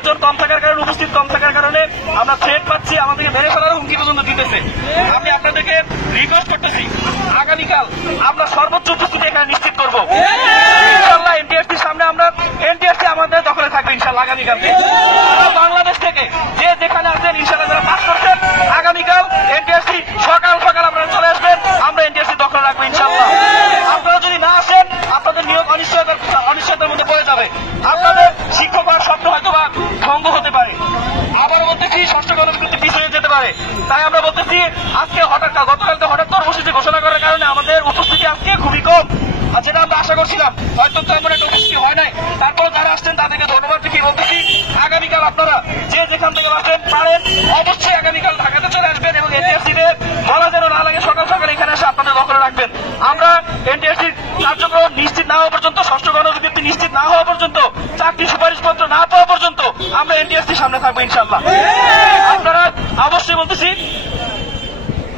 লোকজন কম থাকার কারণে, উপস্থিত কম থাকার কারণে আমরা থ্রেট পাচ্ছি, আমাদেরকে মেরে ফেলার হুমকি পর্যন্ত দিতেছে। আমি আপনাদেরকে রিকোয়েস্ট করতেছি, আগামীকাল আমরা সর্বোচ্চ উপস্থিতি এখানে নিশ্চিত করবো ইনশাল্লাহ। এনটিআরসির সামনে আমরা, এনটিআরসি আমাদের দখলে থাকবে ইনশাল্লাহ আগামীকাল। বাংলাদেশ থেকে যে যেখানে আছেন ইনশাল্লাহ যারা কাজ করছেন, আগামীকাল এনটিআরসি সকাল সকাল আপনারা চলে আসবেন, আমরা এনটিআরসি দখলে রাখবো ইনশাল্লাহ। আপনারা যদি না আসেন, আপনাদের নিয়োগ অনিশ্চয়তার মধ্যে পড়ে যাবে, আপনাদের শিক্ষক হওয়ার স্বপ্ন হয়তো বা ভঙ্গ হতে পারে, আবার বলতেছি ষষ্ঠ গণবিজ্ঞপ্তি পিছিয়ে যেতে পারে। তাই আমরা বলতেছি আজকে গতকালকে হঠাৎ কর্মসূচি ঘোষণা করার কারণে আমাদের উপস্থিতি আজকে খুবই কম, আর যেটা আমরা আশা করছিলাম। হয়তো তেমন একটা উপস্থিতি হয় নাই, তারপর যারা আসছেন তাদেরকে ধন্যবাদ দেখিয়ে বলতেছি আগামীকাল আপনারা যে যেখান থেকে আসেন পারেন অবশ্যই আগামীকাল ঢাকাতে চলে আসবেন এবং এনটিআরসিতে বলা যেন না লাগে সকাল সকাল এখানে এসে আপনাদের দখলে রাখবেন। আমরা এনটিআরসির কার্যক্রম নিশ্চিত না হওয়া পর্যন্ত, ষষ্ঠ গণবিজ্ঞপ্তি নিশ্চিত না হওয়া পর্যন্ত, চাকরি সুপারিশপত্র না পাওয়া পর্যন্ত আমরা এনটিআরসির সামনে থাকবো ইনশাল্লাহ। আপনারা অবশ্যই বলতেছি,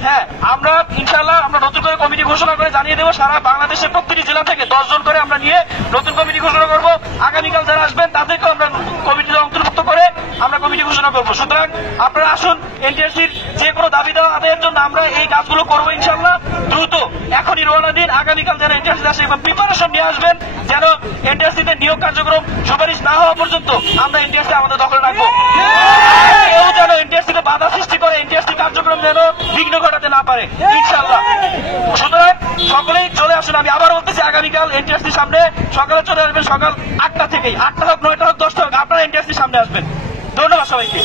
হ্যাঁ আমরা ইনশাল্লাহ আমরা নতুন করে কমিটি ঘোষণা করে জানিয়ে দেবো, সারা বাংলাদেশের প্রতিটি জেলা থেকে 10 জন করে আমরা নিয়ে নতুন কমিটি ঘোষণা করবো। আগামীকাল যারা আসবেন তাদেরকে আমরা কমিটিতে অন্তর্ভুক্ত করে আমরা কমিটি ঘোষণা করবো। সুতরাং আপনারা আসুন, এনটিআরসির যে কোনো দাবি দেওয়া আদায়ের জন্য আমরা এই কাজগুলো করবো ইনশাল্লাহ। দ্রুত এখনই রওনা দিন, আগামীকাল যেন এনটিআরসি আসে এবং প্রিপারেশন নিয়ে আসবেন, যেন এনটিআরসিতে নিয়োগ কার্যক্রম সুপারিশ না হওয়া পর্যন্ত আমরা এনটিআরসি আমাদের দখলে রাখবো। কেউ যেন এনটিআরসিতে বাধা সৃষ্টি করে, এনটিআরসি কার্যক্রম যেন বিঘ্ন ঘটাতে না পারে ইনশাল্লাহ। সুতরাং সকলেই চলে আসুন। আমি আবার বলতেছি আগামীকাল এনটিআরসির সামনে সকালে চলে আসবেন, সকাল 8টা থেকেই, 8টা হোক 9টা হোক 10টা হোক, আপনারা এনটিআরসির সামনে আসবেন। ধন্যবাদ সবাইকে।